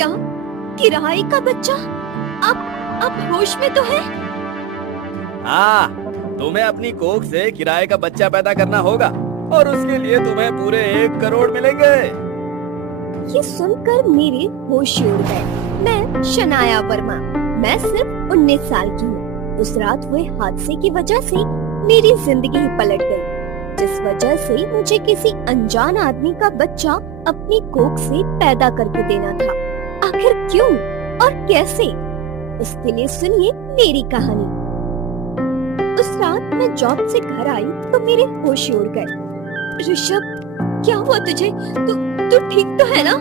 क्या? किराए का बच्चा? आप होश में तो हैं? हाँ, तुम्हें अपनी कोख से किराए का बच्चा पैदा करना होगा और उसके लिए तुम्हें पूरे 1 करोड़ मिलेंगे। ये सुनकर मेरे होश उड़ गए। मैं शनाया वर्मा, मैं सिर्फ 19 साल की हूँ। उस रात हुए हादसे की वजह से मेरी जिंदगी ही पलट गई, जिस वजह से मुझे किसी अनजान आदमी का बच्चा अपनी कोख से पैदा करके देना था। आखिर क्यों और कैसे? उसके लिए सुनिए मेरी कहानी। उस रात मैं जॉब से घर आई तो मेरे होश उड़ गए। ऋषभ, क्या हुआ तुझे? तू ठीक तो है ना?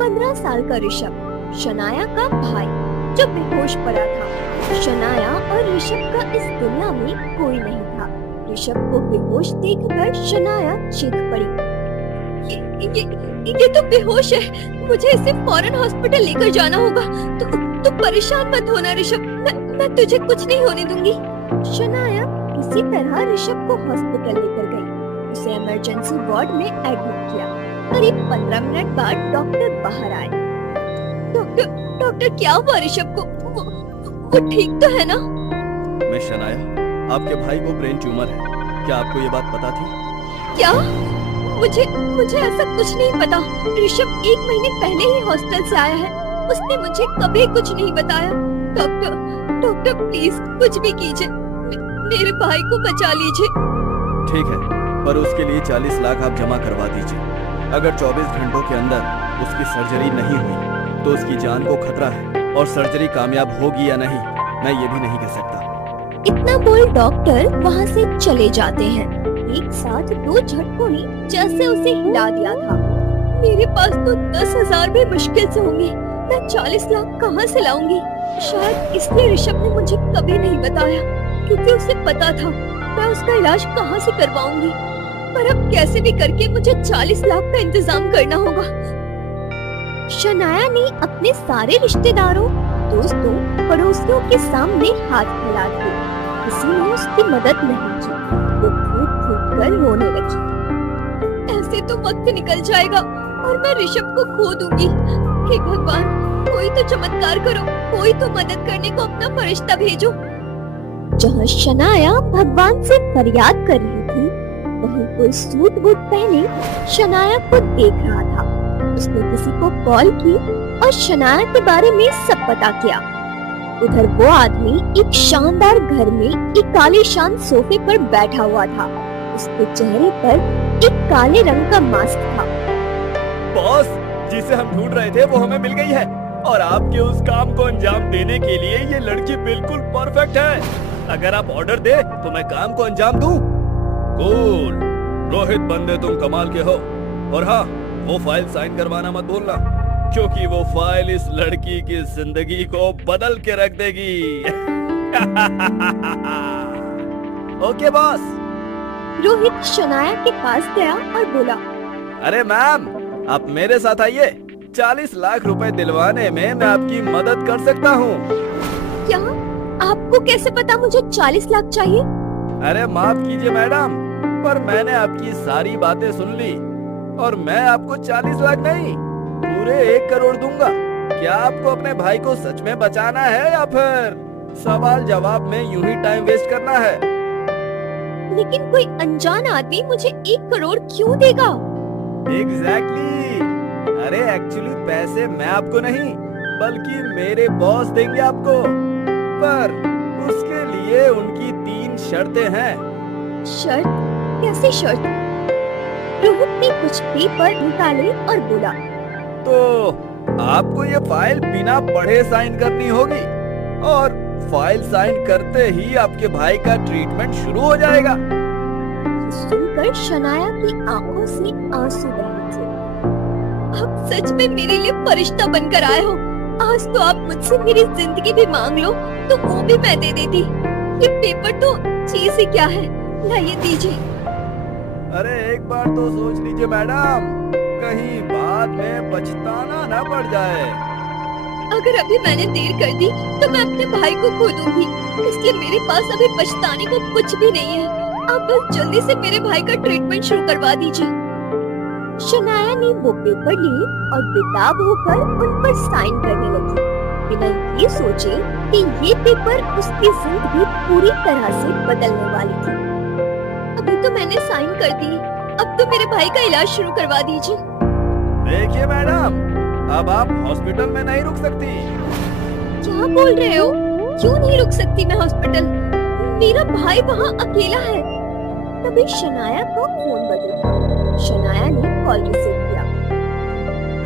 15 साल का ऋषभ, शनाया का भाई, जो बेहोश पड़ा था। शनाया और ऋषभ का इस दुनिया में कोई नहीं था। ऋषभ को बेहोश देखकर शनाया चीख पड़ी, ये तो बेहोश है, मुझे इसे फौरन हॉस्पिटल लेकर जाना होगा। तू परेशान मत होना ऋषभ, मैं तुझे कुछ नहीं होने दूंगी। शनाया किसी तरह ऋषभ को हॉस्पिटल लेकर गई। उसे इमरजेंसी वार्ड में एडमिट किया। करीब 15 मिनट बाद डॉक्टर बाहर आए। डॉक्टर क्या हुआ ऋषभ को? वो ठीक तो है ना? मैं शनाया, आपके भाई को ब्रेन ट्यूमर है। क्या आपको ये बात पता थी? क्या? मुझे ऐसा कुछ नहीं पता। ऋषभ 1 महीने पहले ही हॉस्टल से आया है। उसने मुझे कभी कुछ नहीं बताया। डॉक्टर प्लीज कुछ भी कीजिए, मेरे भाई को बचा लीजिए। ठीक है, पर उसके लिए 40 लाख आप जमा करवा दीजिए। अगर 24 घंटों के अंदर उसकी सर्जरी नहीं हुई तो उसकी जान को खतरा है, और सर्जरी कामयाब होगी या नहीं मैं ये भी नहीं कह सकता। इतना बोल डॉक्टर वहाँ से चले जाते हैं। एक साथ 2 झटकों ने जैसे उसे हिला दिया था। मेरे पास तो 10,000 भी मुश्किल से होंगे, मैं 40 लाख कहाँ से लाऊंगी? शायद इसलिए ऋषभ ने मुझे कभी नहीं बताया, क्योंकि उसे पता था मैं उसका इलाज कहाँ से करवाऊंगी। पर अब कैसे भी करके मुझे 40 लाख का इंतजाम करना होगा। शनाया ने अपने सारे रिश्तेदारों, दोस्तों, पड़ोसियों के सामने हाथ फैला दिए। किसी ने उसकी मदद नहीं की। वो फूट कर रोने लगी। ऐसे तो वक्त निकल जाएगा और मैं ऋषभ को खो दूंगी। हे भगवान, कोई तो चमत्कार करो, कोई तो मदद करने को अपना फरिश्ता भेजो। जहाँ शनाया भगवान से फरियाद कर रही थी, वहीं कोई सूट बूट पहने शनाया को देख रहा था। उसने किसी को कॉल की और शनाया के बारे में सब पता किया। उधर वो आदमी एक शानदार घर में एक आलीशान सोफे पर बैठा हुआ था। उसके चेहरे पर एक काले रंग का मास्क था। बॉस, जिसे हम ढूंढ रहे थे वो हमें मिल गई है, और आपके उस काम को अंजाम देने के लिए ये लड़की बिल्कुल परफेक्ट है। अगर आप ऑर्डर दे तो मैं काम को अंजाम दूं। कूल, रोहित बंदे तुम कमाल के हो। और हाँ, वो फाइल साइन करवाना मत भूलना, क्योंकि वो फाइल इस लड़की की जिंदगी को बदल के रख देगी। Okay boss. रोहित शनाया के पास गया और बोला, अरे मैम, आप मेरे साथ आइए। 40 लाख रुपए दिलवाने में मैं आपकी मदद कर सकता हूँ। क्या? आपको कैसे पता मुझे 40 लाख चाहिए? अरे माफ कीजिए मैडम, पर मैंने आपकी सारी बातें सुन ली और मैं आपको 40 लाख नहीं, पूरे 1 करोड़ दूंगा। क्या आपको अपने भाई को सच में बचाना है या फिर सवाल जवाब में यूं ही टाइम वेस्ट करना है? लेकिन कोई अनजान आदमी मुझे 1 करोड़ क्यों देगा? एग्जैक्टली। अरे एक्चुअली पैसे मैं आपको नहीं, बल्कि मेरे बॉस देंगे आपको, पर उसके लिए उनकी 3 शर्तें हैं। शर्त? कैसी शर्त? रोहित ने कुछ पेपर निकाले और बोला, तो आपको ये फाइल बिना पढ़े साइन करनी होगी, और फाइल साइन करते ही आपके भाई का ट्रीटमेंट शुरू हो जाएगा। सुनकर शनाया की आंखों से आंसू बह रहे थे। आप सच में मेरे लिए फरिश्ता बनकर आए हो। आज तो आप मुझसे मेरी जिंदगी भी मांग लो तो वो भी मैं दे देती। ये पेपर तो चीज ही क्या है, लाइए दीजिए। अरे एक बार तो सोच लीजिए मैडम, कहीं बाद में पछताना ना पड़ जाए। अगर अभी मैंने देर कर दी तो मैं अपने भाई को खो दूंगी, इसलिए मेरे पास अभी पछताने को कुछ भी नहीं है। आप बस जल्दी से मेरे भाई का ट्रीटमेंट शुरू करवा दीजिए। शनाया ने वो पेपर लिए और बेताब होकर उन पर साइन करने लगी, बिना ये सोचे कि ये पेपर उसकी जिंदगी पूरी तरह से बदलने वाली थी। अभी तो मैंने साइन कर दी, अब तो मेरे भाई का इलाज शुरू करवा दीजिए। देखिए मैडम, अब आप हॉस्पिटल में नहीं रुक सकती। क्या बोल रहे हो? क्यों नहीं रुक सकती मैं हॉस्पिटल? मेरा भाई वहाँ अकेला है। तभी शनाया का फोन बजा। शनाया ने कॉल रिसीव किया।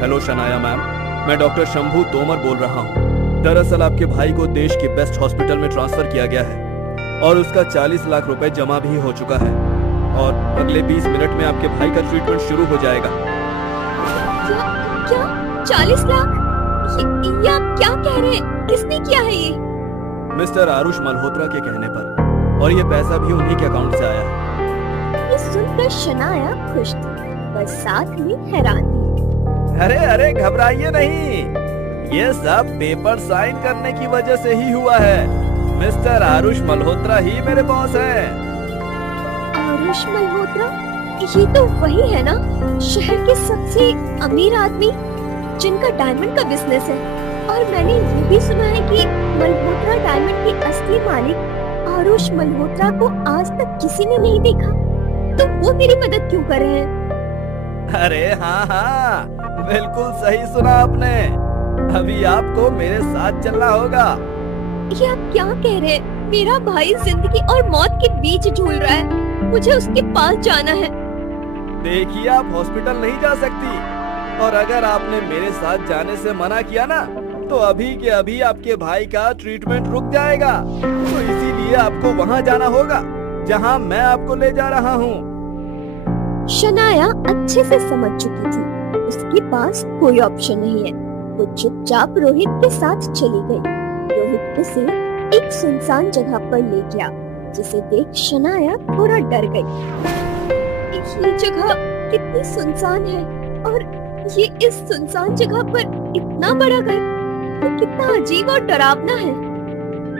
हेलो शनाया मैम, मैं डॉक्टर शंभू तोमर बोल रहा हूँ। दरअसल आपके भाई को देश के बेस्ट हॉस्पिटल में ट्रांसफर किया गया है और उसका 40 लाख रुपए जमा भी हो चुका है और अगले 20 मिनट में आपके भाई का ट्रीटमेंट शुरू हो जाएगा। क्या 40 लाख? ये आप क्या कह रहे हैं? किसने किया है ये? मिस्टर आरुष मल्होत्रा के कहने पर, और ये पैसा भी उन्हीं के अकाउंट से आया है। ये सुनकर शनाया खुश थी, पर साथ में हैरान थी। अरे अरे घबराइए नहीं, ये सब पेपर साइन करने की वजह से ही हुआ है। मिस्टर आरुष मल्होत्रा ही मेरे बॉस हैं। आरुष मल्होत्रा? ये तो वही है ना, शहर के सबसे अमीर आदमी जिनका डायमंड का बिजनेस है। और मैंने ये भी सुना है कि मल्होत्रा डायमंड के असली मालिक आरुष मल्होत्रा को आज तक किसी ने नहीं देखा, तो वो मेरी मदद क्यों कर रहे हैं? अरे हाँ हाँ, बिल्कुल सही सुना आपने। अभी आपको मेरे साथ चलना होगा। ये आप क्या कह रहे हैं? मेरा भाई जिंदगी और मौत के बीच झूल रहा है, मुझे उसके पास जाना है। देखिए, आप हॉस्पिटल नहीं जा सकती, और अगर आपने मेरे साथ जाने से मना किया ना, तो अभी के अभी आपके भाई का ट्रीटमेंट रुक जाएगा। तो इसीलिए आपको वहाँ जाना होगा जहाँ मैं आपको ले जा रहा हूँ। शनाया अच्छे से समझ चुकी थी उसके पास कोई ऑप्शन नहीं है। वो चुपचाप रोहित के साथ चली गई। रोहित उसे एक सुनसान जगह पर ले गया, जिसे देख शनाया थोड़ा डर गई। ये जगह कितनी सुनसान है, और ये इस सुनसान जगह पर इतना बड़ा घर, ये कितना अजीब और डरावना है।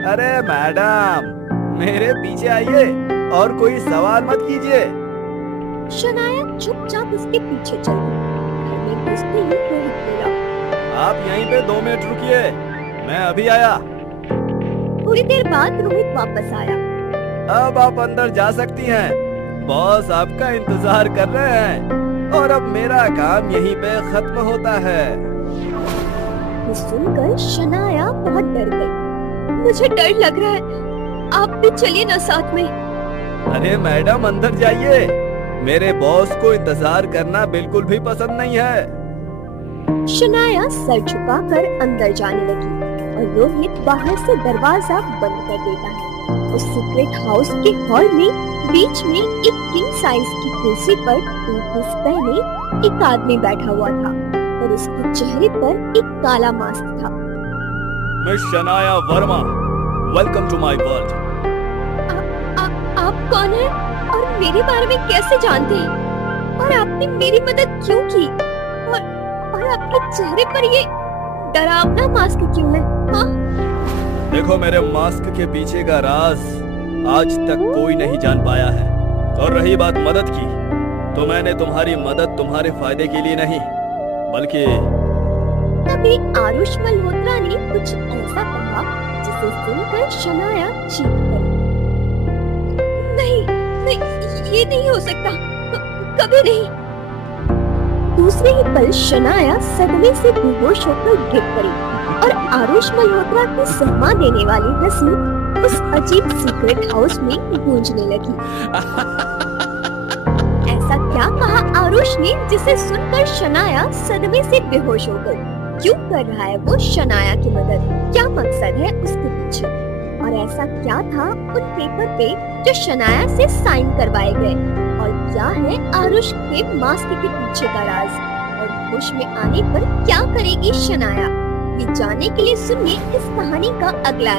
अरे मैडम, मेरे पीछे आइए और कोई सवाल मत कीजिए। शनाया चुपचाप उसके पीछे चल गई। घर में घुसते ही रोहित बोला, आप यहीं पे 2 मिनट रुकिए, मैं अभी आया। थोड़ी देर बाद रोहित वापस आया। अब आप अंदर जा सकती हैं। बॉस आपका इंतजार कर रहे हैं और अब मेरा काम यहीं पे खत्म होता है। ये सुनकर शनाया बहुत डर गई। मुझे डर लग रहा है, आप भी चलिए ना साथ में। अरे मैडम, अंदर जाइए, मेरे बॉस को इंतजार करना बिल्कुल भी पसंद नहीं है। शनाया सर झुकाकर अंदर जाने लगी और रोहित बाहर से दरवाजा बंद कर देता है। उस सीक्रेट हाउस के हॉल में बीच में एक किंग साइज की कुर्सी पर टूथपिक पहने एक आदमी बैठा हुआ था और उसके चेहरे पर एक काला मास्क था। Miss Shanaya Verma, welcome to my world. आप कौन हैं और मेरे बारे में कैसे जानते हैं? और आपने मेरी मदद क्यों की? और आपके चेहरे पर ये डरावना मास्क क्यों है? हाँ? देखो, मेरे मास्क के पीछे का राज आज तक कोई नहीं जान पाया है। और रही बात मदद की, तो मैंने तुम्हारी मदद तुम्हारे फायदे के लिए नहीं, बल्कि तभी आरुष मल्होत्रा ने कुछ ऐसा कहा जिसे सुनकर शनाया चीख पड़ी। नहीं, ये नहीं हो सकता, कभी नहीं। दूसरे ही पल शनाया सदमे से बेहोश होकर गिर पड़ी और आरुष मल्होत्रा की सहमा देने वाली हंसी उस अजीब सीक्रेट हाउस में गूंजने लगी। ऐसा क्या कहा आरुष ने जिसे सुनकर शनाया सदमे से बेहोश हो गई? क्यों कर रहा है वो शनाया की मदद? क्या मकसद है उसके पीछे? और ऐसा क्या था उन पेपर पे जो शनाया से साइन करवाए गए? और क्या है आरुष के मास्क के पीछे का राज? और होश में आने पर क्या करेगी शनाया? ये जानने के लिए सुनिए इस कहानी का अगला